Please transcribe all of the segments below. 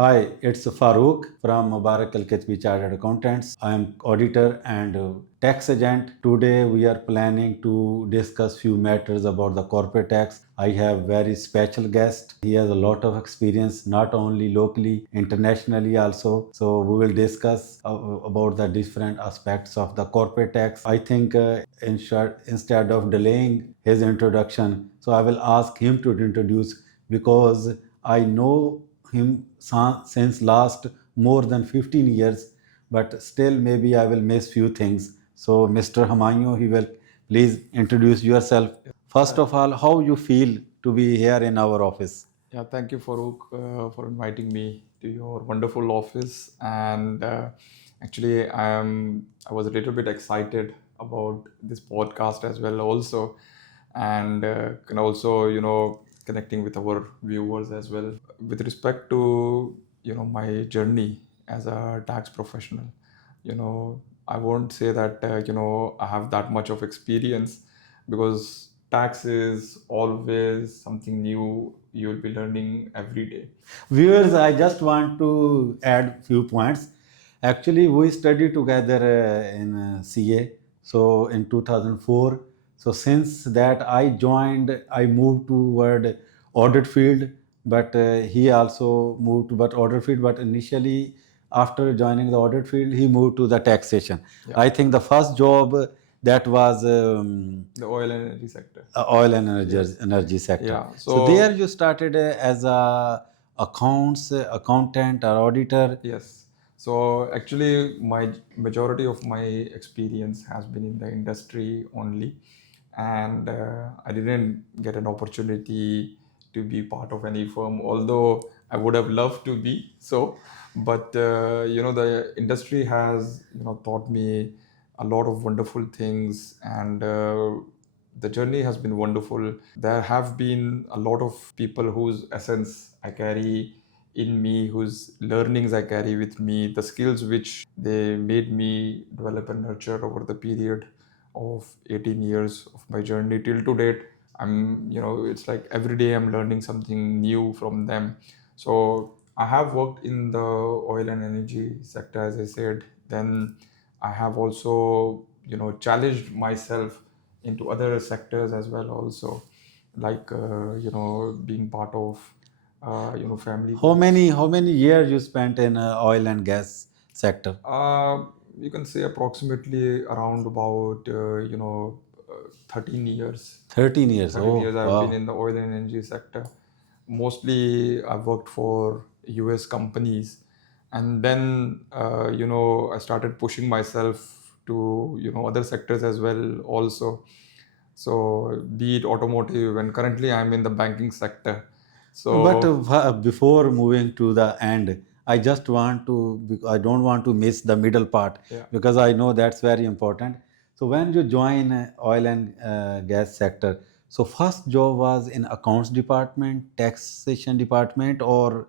Hi, it's Farooq from Mubarak al Ketbi Chartered Accountants. I am auditor and tax agent. Today we are planning to discuss few matters about the corporate tax. I have very special guest. He has a lot of experience, not only locally, internationally also. So we will discuss about the different aspects of the corporate tax. I think in short, instead of delaying his introduction, so I will ask him to introduce because I know him since last more than 15 years, but still maybe I will miss few things. So Mr. Humayun, he will please introduce yourself. First of all, how you feel to be here in our office? Yeah, thank you, Farooq, for inviting me to your wonderful office. And actually, I was a little bit excited about this podcast as well, also, and can also connecting with our viewers as well. With respect to my journey as a tax professional, I won't say that I have that much of experience, because tax is always something new you'll be learning every day. Viewers, I just want to add few points. Actually, we studied together in CA. So in 2004. So since that I moved toward audit field, but he also moved to but audit field. But initially, after joining the audit field, he moved to the taxation. Yeah. I think the first job that was The oil and energy sector. Oil and energy, Yes. energy sector. Yeah. So there you started as a accountant or auditor. Yes. So actually, my majority of my experience has been in the industry only, and I didn't get an opportunity to be part of any firm, although I would have loved to be so. But the industry has taught me a lot of wonderful things, and the journey has been wonderful. There have been a lot of people whose essence I carry in me, whose learnings I carry with me, the skills which they made me develop and nurture over the period of 18 years of my journey till to date. It's like every day I'm learning something new from them. So I have worked in the oil and energy sector, as I said. Then I have also, challenged myself into other sectors as well, also, like, being part of, family. How many years you spent in oil and gas sector? You can say approximately around about 13 years. 13 years. 13 Oh, years I've been wow. in the oil and energy sector. Mostly I've worked for US companies, and then I started pushing myself to other sectors as well also. So be it automotive, and currently I'm in the banking sector. But So before moving to the end, I don't want to miss the middle part yeah. because I know that's very important. So when you join oil and gas sector, so first job was in accounts department, taxation department, or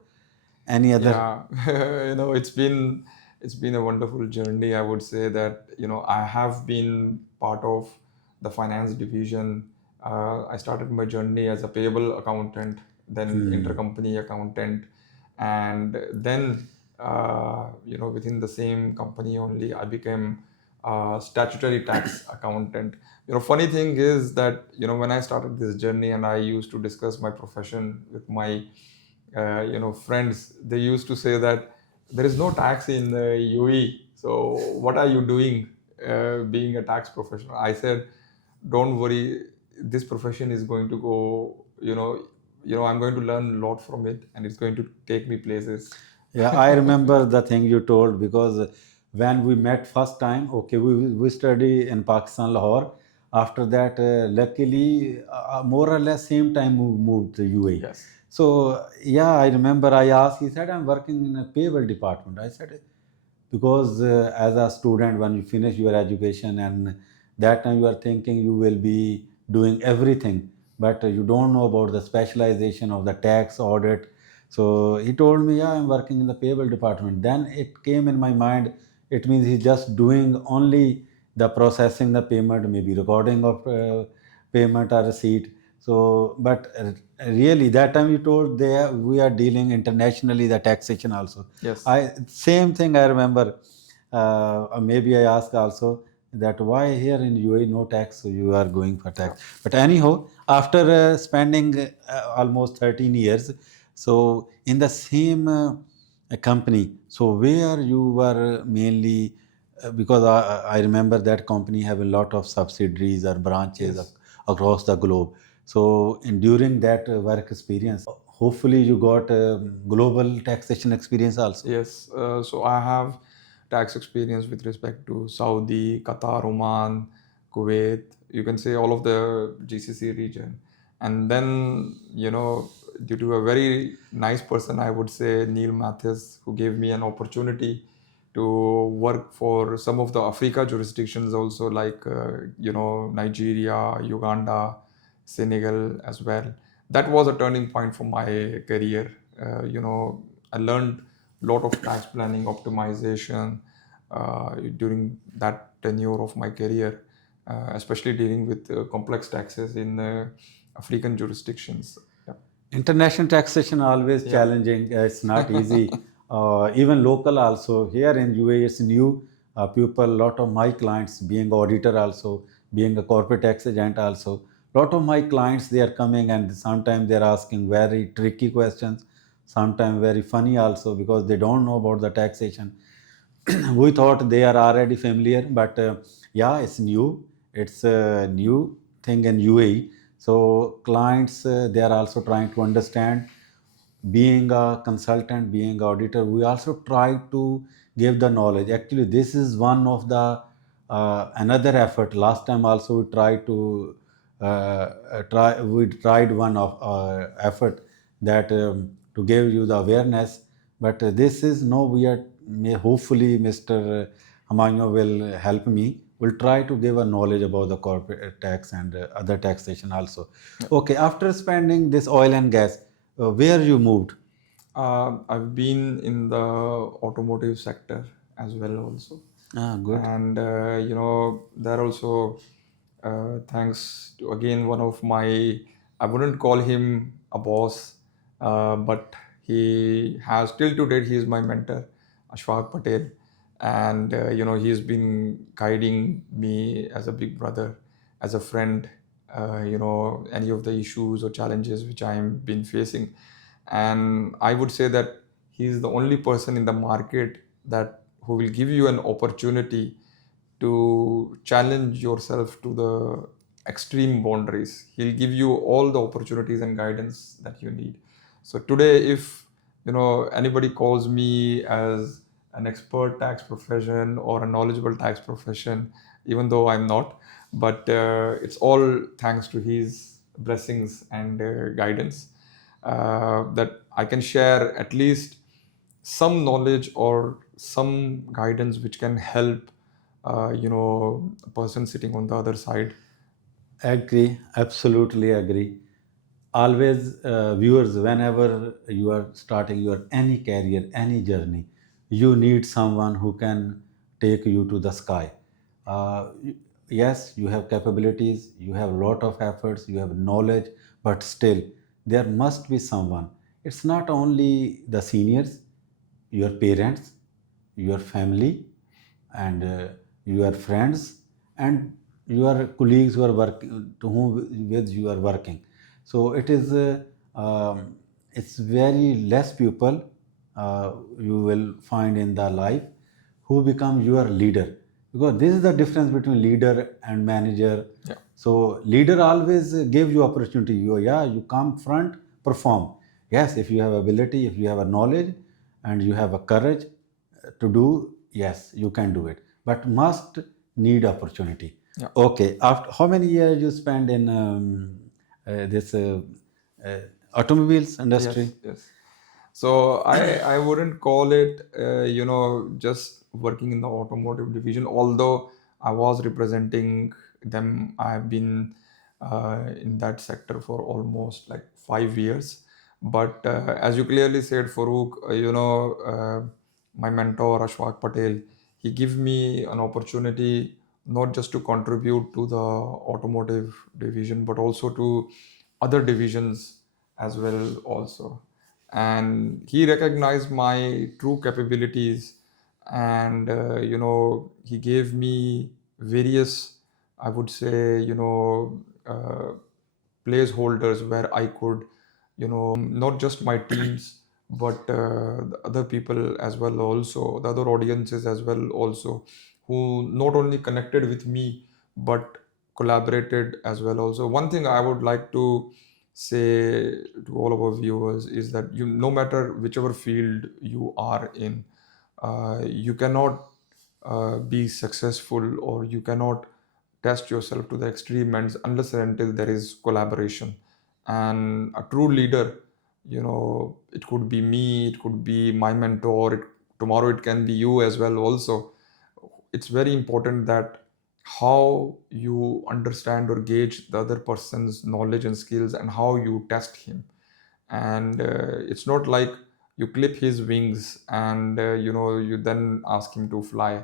any other? Yeah, it's been a wonderful journey. I would say that I have been part of the finance division. I started my journey as a payable accountant, then intercompany accountant, and then within the same company only I became statutory tax accountant. Funny thing is that when I started this journey and I used to discuss my profession with my friends, they used to say that there is no tax in UAE. So what are you doing being a tax professional? I said, don't worry, this profession is going to go, I'm going to learn a lot from it, and it's going to take me places. Yeah, I remember the thing you told because when we met first time, okay, we study in Pakistan, Lahore. After that, luckily, more or less same time we moved to UAE. Yes. So yeah, I remember I asked. He said, "I'm working in a payable department." I said, because as a student, when you finish your education and that time you are thinking you will be doing everything, but you don't know about the specialization of the tax audit. So he told me, yeah, I'm working in the payable department. Then it came in my mind, it means he's just doing only the processing the payment, maybe recording of payment or receipt. So, but really, that time you told they we are dealing internationally the taxation also. Yes. I same thing I remember. Maybe I asked also that why here in UAE no tax, so you are going for Yeah. tax. But anyhow, after spending almost 13 years, so in the same company, so where you were mainly, because I remember that company have a lot of subsidiaries or branches Yes. across the globe. So during that work experience, hopefully you got global taxation experience also. Yes, so I have tax experience with respect to Saudi, Qatar, Oman, Kuwait. You can say all of the GCC region. And then, due to a very nice person, I would say Neil Mathis, who gave me an opportunity to work for some of the Africa jurisdictions also, like, Nigeria, Uganda, Senegal as well. That was a turning point for my career. I learned lot of tax planning optimization during that tenure of my career, especially dealing with complex taxes in African jurisdictions. Yeah. International taxation always Yeah. challenging. It's not easy. Even local also. Here in UAE, it's new. People, lot of my clients, being auditor also, being a corporate tax agent also. Lot of my clients, they are coming and sometimes they are asking very tricky questions. Sometimes very funny also because they don't know about the taxation. We thought they are already familiar, but yeah, it's new. It's a new thing in UAE. So clients, they are also trying to understand. Being a consultant, being an auditor, we also try to give the knowledge. Actually, this is one of the another effort. Last time also we tried to try. We tried one of effort that to give you the awareness. But this is no. We are hopefully Mr. Humayun will help me. We'll try to give a knowledge about the corporate tax and other taxation also. Okay, after spending this oil and gas, where you moved? I've been in the automotive sector as well also. Ah, good. And there also, thanks to again one of my, I wouldn't call him a boss, but he has till to date he is my mentor, Ashfaq Patel. And he's been guiding me as a big brother, as a friend, any of the issues or challenges which I'm been facing. And I would say that he's the only person in the market that who will give you an opportunity to challenge yourself to the extreme boundaries. He'll give you all the opportunities and guidance that you need. So today, if anybody calls me as an expert tax profession or a knowledgeable tax profession, even though I'm not, but it's all thanks to his blessings and guidance, that I can share at least some knowledge or some guidance which can help a person sitting on the other side. Agree, absolutely agree. Always, viewers, whenever you are starting your any career, any journey, you need someone who can take you to the sky. Yes, you have capabilities, you have a lot of efforts, you have knowledge, but still, there must be someone. It's not only the seniors, your parents, your family, and your friends, and your colleagues who are working, to whom with you are working. So it is it's very less people you will find in the life who become your leader, because this is the difference between leader and manager. Yeah. So leader always give you opportunity. Yeah, you come front, perform. Yes, if you have ability, if you have a knowledge, and you have a courage to do, yes, you can do it. But must need opportunity. Yeah. Okay. After how many years you spend in this uh, automobiles industry? Yes, yes. So I wouldn't call it just working in the automotive division. Although I was representing them, I've been in that sector for almost like 5 years. But as you clearly said, Farooq, my mentor Ashwak Patel, he gave me an opportunity not just to contribute to the automotive division, but also to other divisions as well also. And he recognized my true capabilities, and he gave me various, I would say, placeholders where I could, not just my teams, but the other people as well, also the other audiences as well, also, who not only connected with me but collaborated as well. Also, one thing I would like to say to all of our viewers is that no matter whichever field you are in, you cannot be successful, or you cannot test yourself to the extreme ends unless and until there is collaboration. And a true leader, it could be me, it could be my mentor, tomorrow it can be you as well also. It's very important that how you understand or gauge the other person's knowledge and skills, and how you test him. And it's not like you clip his wings and you then ask him to fly.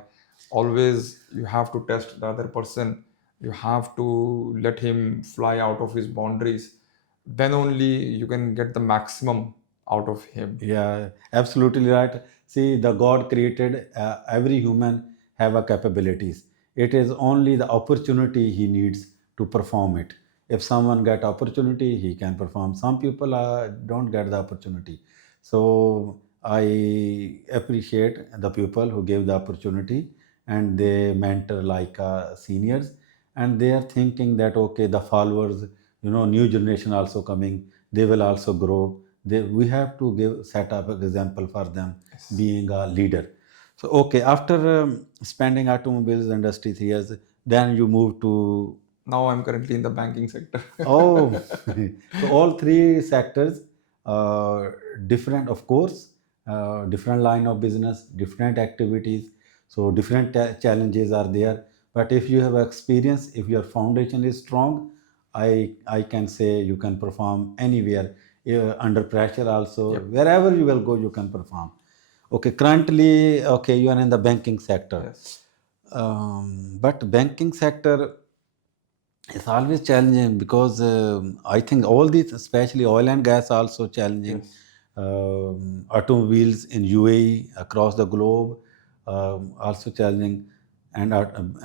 Always you have to test the other person, you have to let him fly out of his boundaries, then only you can get the maximum out of him. Yeah, absolutely right. See, the God created every human have a capabilities. It is only the opportunity he needs to perform it. If someone get opportunity, he can perform. Some people don't get the opportunity. So I appreciate the people who give the opportunity, and they mentor like seniors, and they are thinking that okay, the followers, new generation also coming, they will also grow. We have to set up an example for them, Yes. being a leader. So okay, after spending automobiles industry 3 years, then you move to. Now I'm currently in the banking sector. Oh, so all three sectors, uh, different, of course, different line of business, different activities. So different challenges are there. But if you have experience, if your foundation is strong, I can say you can perform anywhere, under pressure also. Yep. Wherever you will go, you can perform. Okay, currently, okay, you are in the banking sector. Yes. But banking sector, it's always challenging because I think all these, especially oil and gas, also challenging. Yes. Automobiles in UAE, across the globe, also challenging, and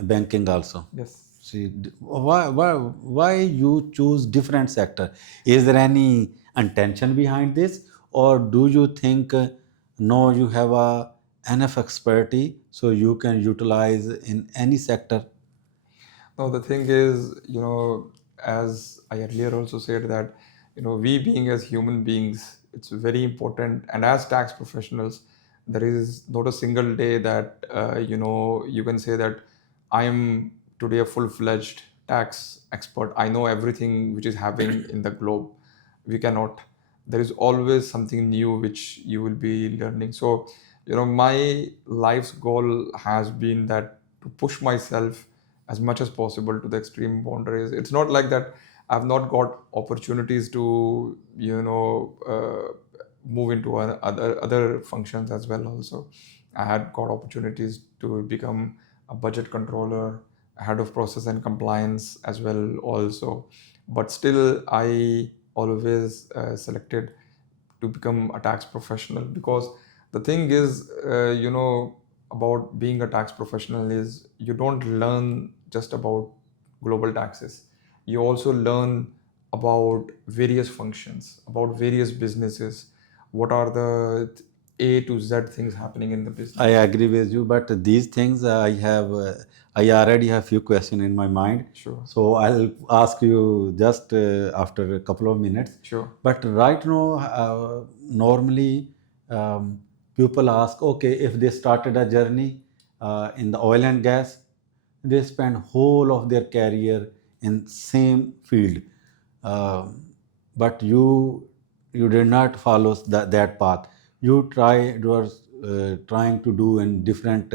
banking also. Yes. See, why you choose different sector? Is there any intention behind this, or do you think no, you have a enough expertise so you can utilize in any sector? No, the thing is, as I earlier also said that, we being as human beings, it's very important. And as tax professionals, there is not a single day that, you can say that I am today a full-fledged tax expert. I know everything which is happening in the globe. We cannot. There is always something new which you will be learning. So, my life's goal has been that to push myself as much as possible to the extreme boundaries. It's not like that I've not got opportunities to move into other functions as well. Also, I had got opportunities to become a budget controller, head of process and compliance as well also. But still, I always selected to become a tax professional, because the thing is, about being a tax professional is you don't learn just about global taxes. You also learn about various functions, about various businesses, what are the A to Z things happening in the business. I agree with you, but these things I already have few questions in my mind. Sure. So I'll ask you just after a couple of minutes. Sure. But right now, normally people ask, okay, if they started a journey in the oil and gas, they spend whole of their career in same field. But you did not follow that path. You were trying to do in different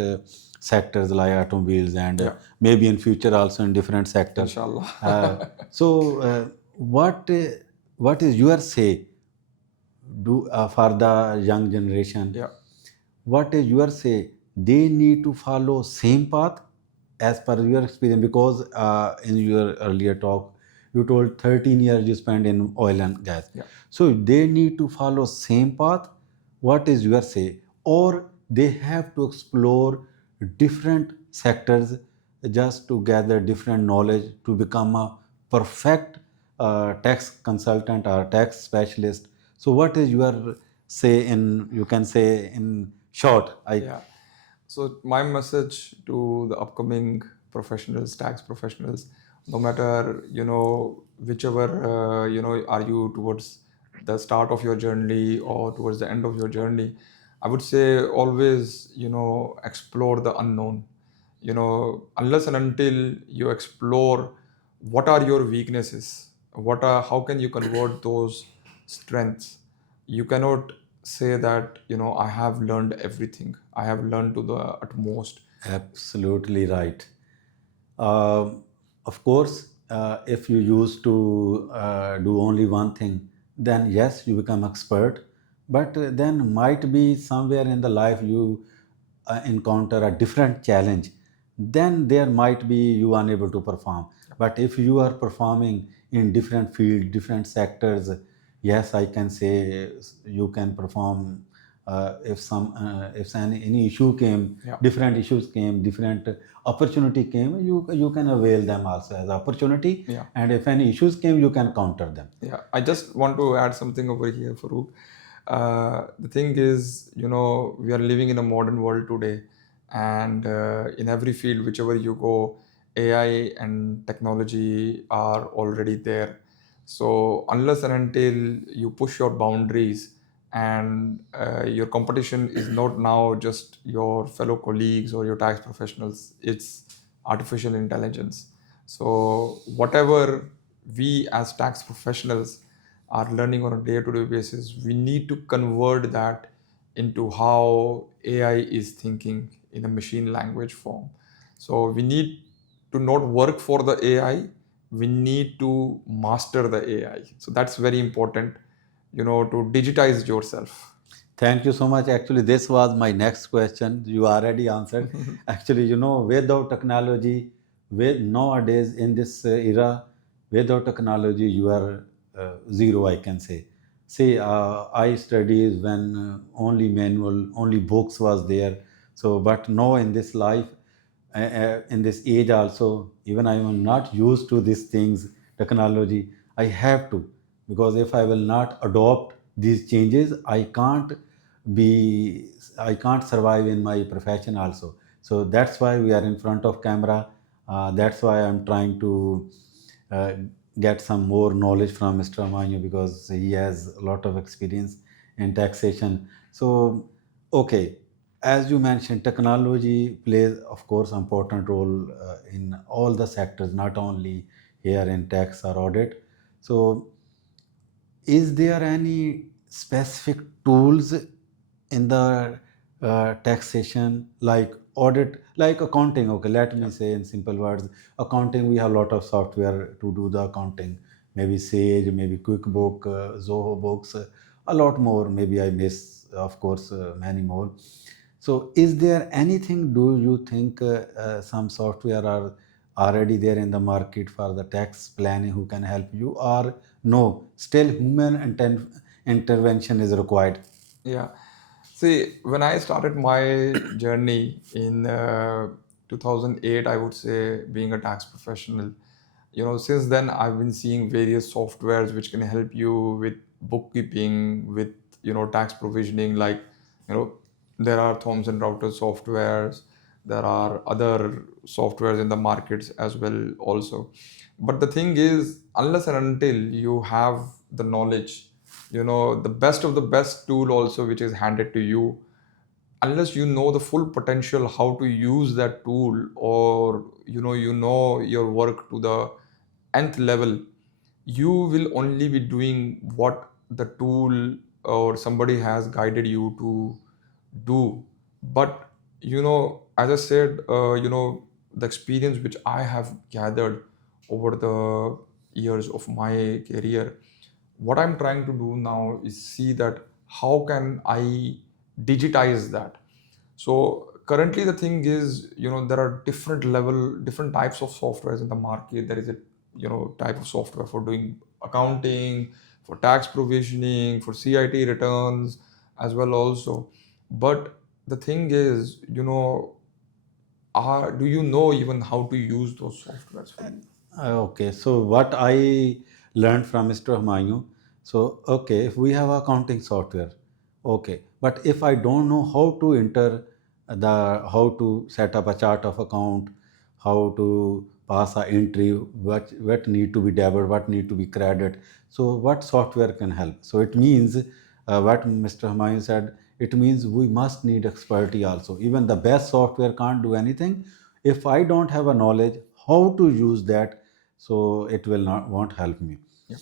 sectors like automobiles, and Yeah. maybe in future also in different sectors. Inshallah. So what is your say for the young generation? Yeah. What is your say? They need to follow same path as per your experience, because in your earlier talk You told 13 years you spend in oil and gas. Yeah. So they need to follow same path. What is your say? Or they have to explore different sectors just to gather different knowledge to become a perfect tax consultant or tax specialist. So what is your say in, you can say in short? Yeah. So my message to the upcoming professionals, tax professionals, no matter whichever are you towards the start of your journey or towards the end of your journey, I would say always explore the unknown. Unless and until you explore what are your weaknesses, how can you convert those strengths, you cannot say that I have learned everything, I have learned to the utmost. Absolutely right. Of course, if you used to do only one thing, then yes, you become expert. But then might be somewhere in the life you encounter a different challenge. Then there might be you unable to perform. But if you are performing in different fields, different sectors, yes, I can say you can perform. If any issue came, Yeah. different issues came, different opportunity came, you can avail them also as opportunity. Yeah. And if any issues came, you can counter them. Yeah, I just want to add something over here, Farooq. The thing is, we are living in a modern world today, and in every field, whichever you go, AI and technology are already there. So, unless and until you push your boundaries, and your competition is not now just your fellow colleagues or your tax professionals, it's artificial intelligence. So, whatever we as tax professionals are learning on a day-to-day basis, we need to convert that into how AI is thinking in a machine language form. So we need to not work for the AI, we need to master the AI. So that's very important, to digitize yourself. Thank you so much. Actually, this was my next question. You already answered. Actually, without technology, with nowadays in this era, without technology, you are zero, I can say. See, I studied when only manual, only books was there. So, but now in this life, in this age also, even I am not used to these things, technology, I have to, because if I will not adopt these changes, be I can't survive in my profession also. So that's why we are in front of camera. That's why I'm trying to uh, get some more knowledge from Mr. Amanyu, because he has a lot of experience in taxation. So, okay, as you mentioned, technology plays, of course, important role in all the sectors, not only here in tax or audit. So, is there any specific tools in the taxation, like audit, like accounting? Okay, let Yeah. me say in simple words, accounting, we have a lot of software to do the accounting, maybe Sage, maybe QuickBook, Zoho Books, a lot more, maybe I miss, of course, many more. So is there anything, do you think some software are already there in the market for the tax planning who can help you, or no, still human intervention is required? Yeah. See, when I started my journey in 2008, I would say, being a tax professional, since then I've been seeing various softwares which can help you with bookkeeping, with, tax provisioning. Like, you know, there are Thomson Reuters softwares, there are other softwares in the markets as well, also. But the thing is, unless and until you have the knowledge, the best of the best tool also which is handed to you, unless you know the full potential how to use that tool, or you know your work to the nth level, you will only be doing what the tool or somebody has guided you to do. But as I said, the experience which I have gathered over the years of my career, what I'm trying to do now is see that how can I digitize that. So currently the thing is, there are different types of softwares in the market. There is a type of software for doing accounting, for tax provisioning, for CIT returns as well also. But the thing is, do you know even how to use those softwares fully? Okay, so what I learned from Mr. Humayun, so okay, if we have accounting software, okay, but if I don't know how to enter how to set up a chart of account, how to pass a entry, what need to be debit, what need to be credit, so what software can help? So it means what Mr. Humayun said, it means we must need expertise also. Even the best software can't do anything if I don't have a knowledge how to use that, so it will not won't help me. Yeah.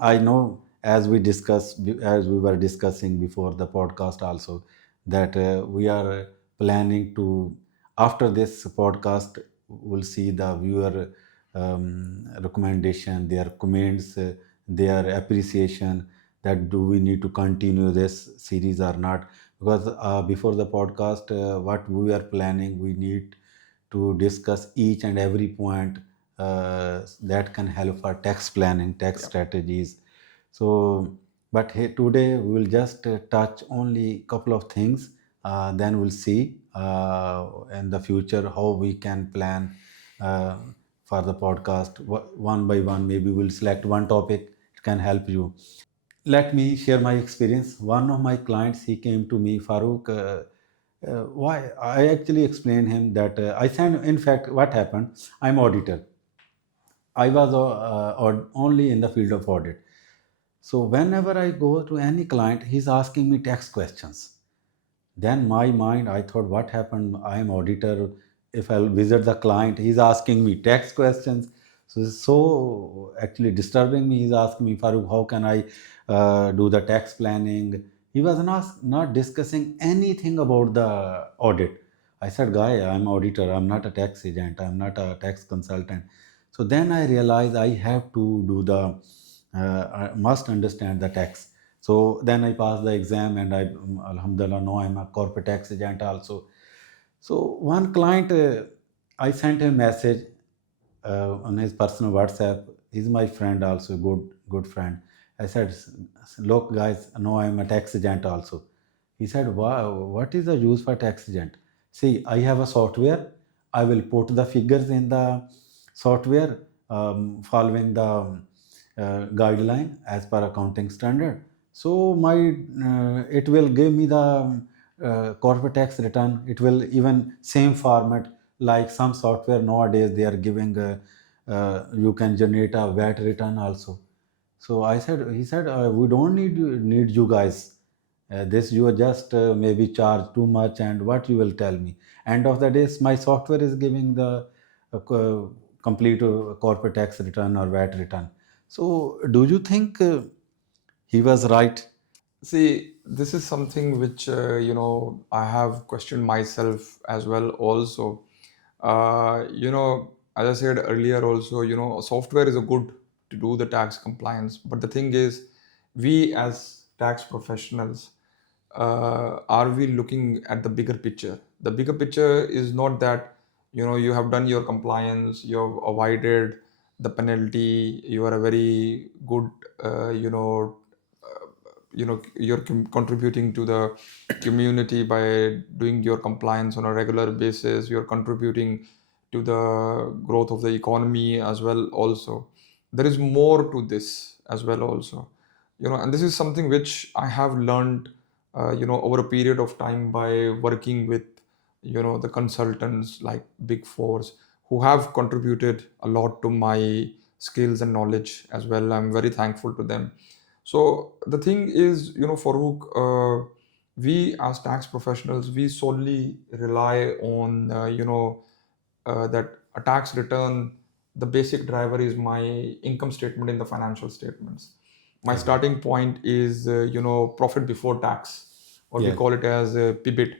I know, as we were discussing before the podcast also, that we are planning to, after this podcast, we'll see the viewer recommendation, their comments, their appreciation, that do we need to continue this series or not. Because before the podcast, what we are planning, we need to discuss each and every point that can help for tax planning, tax Yeah. strategies. So, but hey, today we will just touch only couple of things. Then we'll see in the future how we can plan uh, for the podcast one by one. Maybe we'll select one topic. It can help you. Let me share my experience. One of my clients, he came to me, Farooq. Why? I actually explained him that I sent. In fact, what happened? I'm auditor. I was only in the field of audit. So whenever I go to any client, he's asking me tax questions. Then my mind, I thought, what happened? I am auditor. If I'll visit the client, he's asking me tax questions. So it's so actually disturbing me. He's asking me, Farooq, how can I do the tax planning? He was not discussing anything about the audit. I said, guy, I'm auditor. I'm not a tax agent. I'm not a tax consultant. So then I realized I have to do I must understand the tax. So then I passed the exam, and Alhamdulillah, now I'm a corporate tax agent also. So one client, I sent him a message on his personal WhatsApp. He's my friend also, good friend. I said, look guys, now I'm a tax agent also. He said, wow, what is the use for tax agent? See, I have a software. I will put the figures in the software following the guideline as per accounting standard. So it will give me the corporate tax return. It will even same format, like some software nowadays they are giving. You can generate a VAT return also. So he said, we don't need you guys. This you are just maybe charge too much, and what you will tell me. End of the day, my software is giving the complete corporate tax return or VAT return. So, do you think he was right? See, this is something which I have questioned myself as well. Also, as I said earlier, also, software is a good to do the tax compliance. But the thing is, we as tax professionals, are we looking at the bigger picture? The bigger picture is not that you have done your compliance, you have avoided the penalty, you are a very good you're contributing to the community by doing your compliance on a regular basis, you're contributing to the growth of the economy as well. Also, there is more to this as well also, and this is something which I have learned over a period of time by working with the consultants like big fours who have contributed a lot to my skills and knowledge as well. I'm very thankful to them. So the thing is, Farooq, we as tax professionals, we solely rely on, that a tax return. The basic driver is my income statement in the financial statements. My Agree. starting point is, profit before tax, or we Yes. call it as PBIT.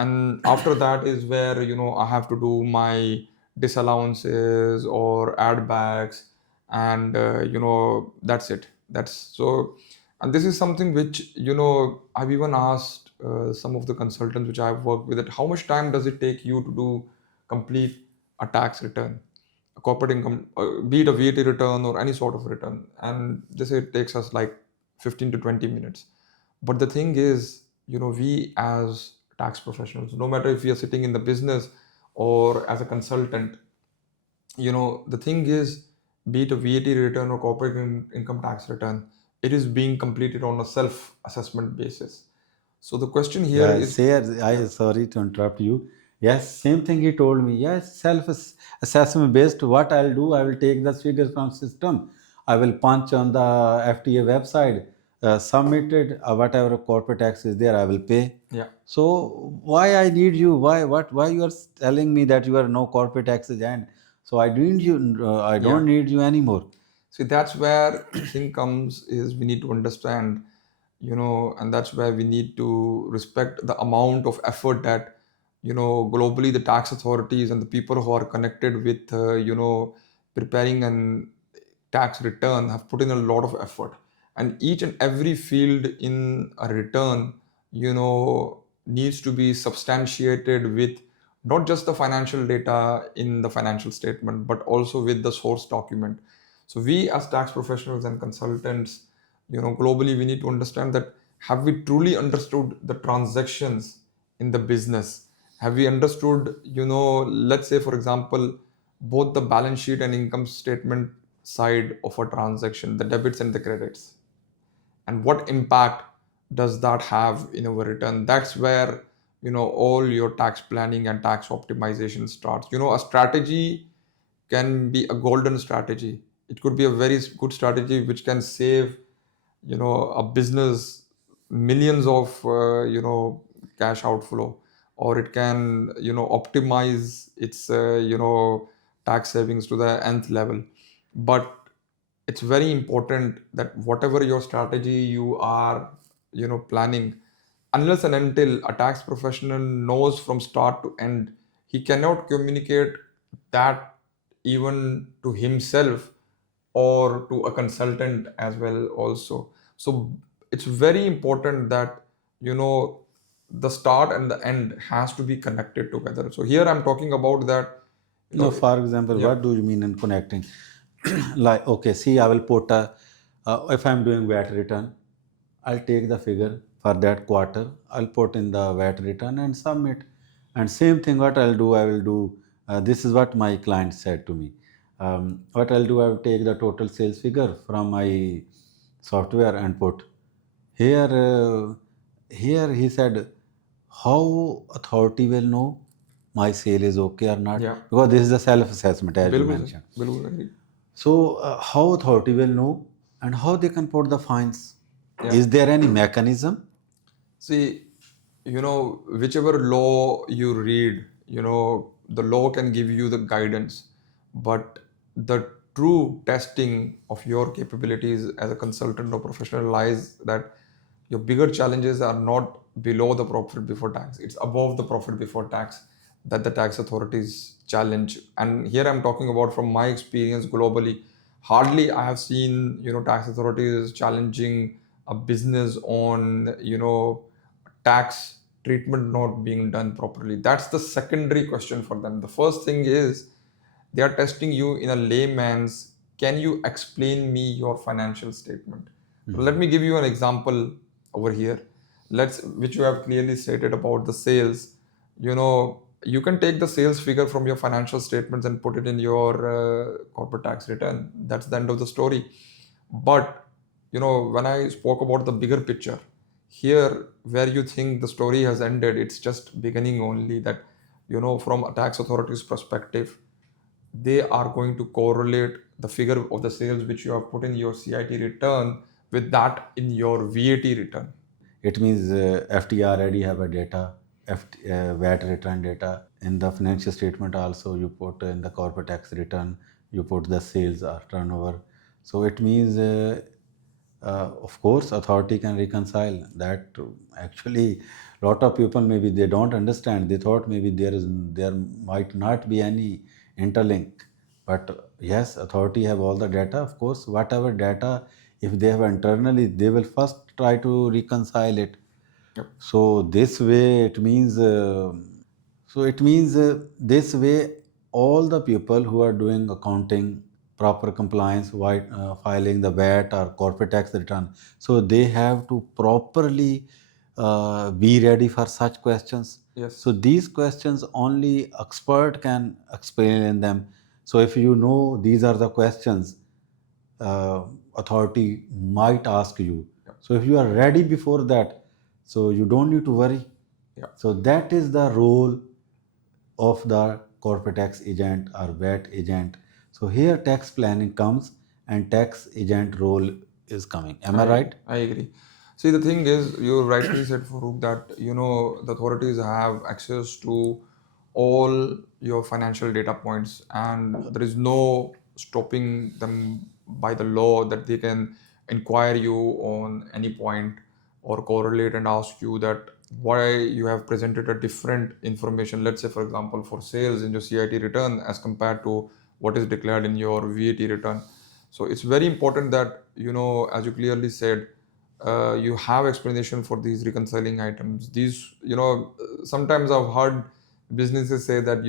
And after that is where, I have to do my disallowances or add backs, and that's it. That's so. And this is something which I've even asked some of the consultants which I've worked with, that how much time does it take you to do complete a tax return? corporate income, be it a VAT return or any sort of return, and they say it takes us like 15 to 20 minutes. But the thing is, we as tax professionals, no matter if we are sitting in the business or as a consultant, the thing is, be it a VAT return or corporate income tax return, it is being completed on a self-assessment basis. So the question here Yeah, is, say, yeah, I sorry to interrupt you. Yes, same thing he told me. Yes, self-assessment based. What I'll do, I will take the figures from system. I will punch on the FTA website, submit it, whatever corporate tax is there, I will pay. yeah, So why I need you? Why you are telling me that you are no corporate tax agent? So I yeah. don't need you anymore. See, that's where the thing comes is we need to understand, and that's where we need to respect the amount of effort that, globally the tax authorities and the people who are connected with, preparing an tax return have put in a lot of effort. And each and every field in a return, needs to be substantiated with not just the financial data in the financial statement, but also with the source document. So we as tax professionals and consultants, globally, we need to understand that have we truly understood the transactions in the business? Have we understood, let's say, for example, both the balance sheet and income statement side of a transaction, the debits and the credits, and what impact does that have in our return? That's where, all your tax planning and tax optimization starts. A strategy can be a golden strategy. It could be a very good strategy which can save, a business millions of, cash outflow, or it can, optimize its, tax savings to the nth level. But it's very important that whatever your strategy you are, planning, unless and until a tax professional knows from start to end, he cannot communicate that even to himself or to a consultant as well also. So it's very important that, the start and the end has to be connected together. So here I'm talking about that, No, for example, yeah, what do you mean in connecting? Like, okay, see, I will put if I'm doing VAT return, I'll take the figure for that quarter, I'll put in the VAT return and submit. And same thing, what I'll do, I will do, this is what my client said to me. What I'll do, I will take the total sales figure from my software and put here. Here he said, how authority will know my sale is okay or not? yeah, Because this is a self-assessment, as you बिल्कुल sir, mentioned. बिल्कुल agree. So, how authority will know and how they can put the fines? Yeah. Is there any mechanism? See, whichever law you read, the law can give you the guidance, but the true testing of your capabilities as a consultant or professional lies that your bigger challenges are not below the profit before tax, it's above the profit before tax that the tax authorities challenge. And here I'm talking about from my experience globally. Hardly I have seen, tax authorities challenging a business on, tax treatment not being done properly. That's the secondary question for them. The first thing is they are testing you in a layman's, can you explain me your financial statement? So let me give you an example over here. Let's, which you have clearly stated about the sales. You can take the sales figure from your financial statements and put it in your corporate tax return. That's the end of the story. But when I spoke about the bigger picture, here where you think the story has ended, it's just beginning only. That, from a tax authority's perspective, they are going to correlate the figure of the sales which you have put in your CIT return with that in your VAT return. It means FTR already have a data, VAT return data. In the financial statement also, you put in the corporate tax return, you put the sales or turnover. So it means, of course, authority can reconcile that. Actually, lot of people maybe they don't understand. They thought maybe there might not be any interlink, but yes, authority have all the data. Of course, whatever data, if they have internally, they will first try to reconcile it. Yep. So this way, it means. This way, all the people who are doing accounting, proper compliance, while filing the VAT or corporate tax return, so they have to properly be ready for such questions. So Yes. these questions only expert can explain in them. So if you know these are the questions authority might ask you. Yeah. So if you are ready before that, so you don't need to worry. Yeah. So that is the role of the corporate tax agent or VAT agent. So here tax planning comes and tax agent role is coming. Am I right? I agree. See, the thing is, you rightly said, Farooq, that the authorities have access to all your financial data points, and there is no stopping them by the law that they can inquire you on any point or correlate and ask you that why you have presented a different information. Let's say, for example, for sales in your CIT return as compared to what is declared in your VAT return. So it's very important that, as you clearly said, you have explanation for these reconciling items. These, sometimes I've heard businesses say that,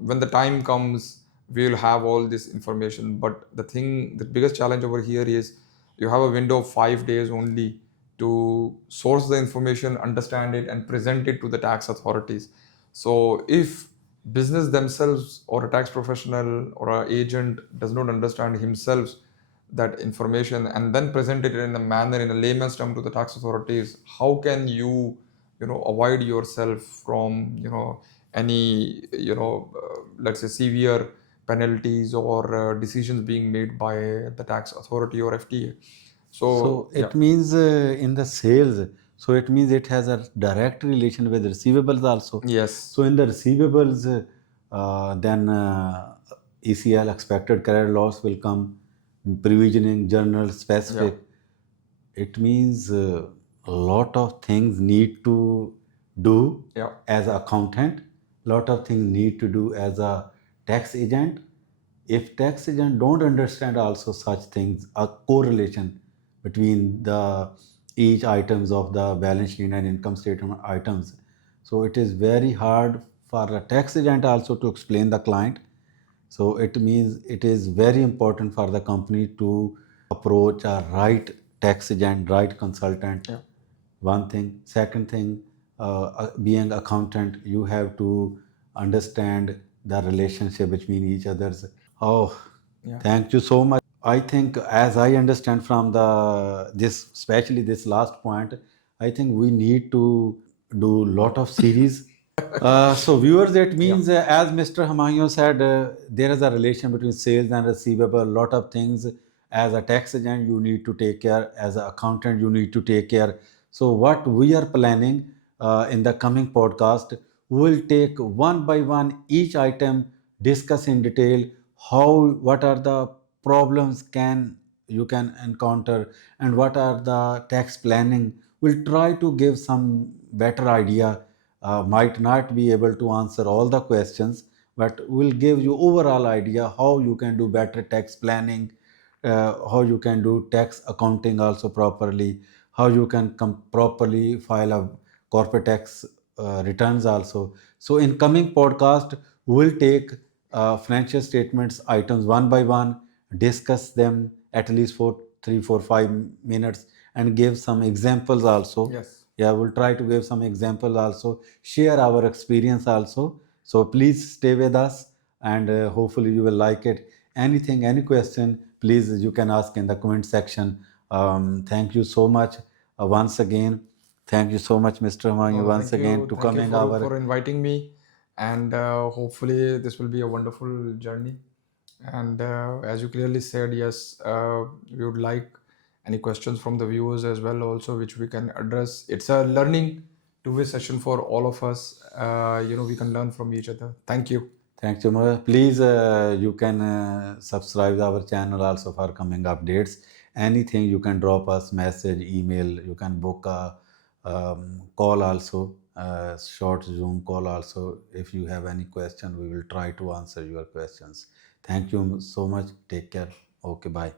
when the time comes, we'll have all this information. But the biggest challenge over here is you have a window of 5 days only to source the information, understand it, and present it to the tax authorities. So if business themselves or a tax professional or an agent does not understand himself that information and then present it in a manner, in a layman's term, to the tax authorities, how can avoid yourself from any let's say severe penalties or decisions being made by the tax authority or FTA? So So yeah. it means in the sales, so it means it has a direct relation with receivables also. Yes. So in the receivables, then ECL, expected credit loss, will come, provisioning, journal Yeah. specific. It means a lot of things need to do Yeah. as an accountant, lot of things need to do as a tax agent. If tax agent don't understand also such things, a correlation between the each items of the balance sheet and income statement items, so it is very hard for a tax agent also to explain the client. So it means it is very important for the company to approach a right tax agent, right consultant. Yeah. One thing. Second thing, being accountant, you have to understand the relationship between each others. Oh, Yeah. thank you so much. I think, as I understand from this, especially this last point, I think we need to do lot of series. So viewers, it Yeah. means as Mr. Humayun said, there is a relation between sales and receivable. Lot of things as a tax agent you need to take care, as an accountant you need to take care. So what we are planning in the coming podcast, we will take one by one each item, discuss in detail what are the problems you can encounter, and what are the tax planning. We'll try to give some better idea, might not be able to answer all the questions, but will give you overall idea how you can do better tax planning, how you can do tax accounting also properly, how you can properly file a corporate tax returns also. So in coming podcast, we'll take financial statements items one by one, discuss them at least for 3 4 5 minutes, and give some examples also. Yes. Yeah, we'll try to give some examples also, share our experience also. So please stay with us, and hopefully you will like it. Anything, any question, please you can ask in the comment section. Thank you so much once again. Thank you so much, Mr. Humayun, No, once again to thank you coming for our. inviting me, and hopefully this will be a wonderful journey. And as you clearly said, yes, we would like any questions from the viewers as well, also, which we can address. It's a learning two-way session for all of us. We can learn from each other. Thank you. Thanks so much. Please, you can subscribe our channel also for coming updates. Anything you can drop us message, email. You can book a call also, short Zoom call also. If you have any question, we will try to answer your questions. Thank you so much. Take care. Okay, bye.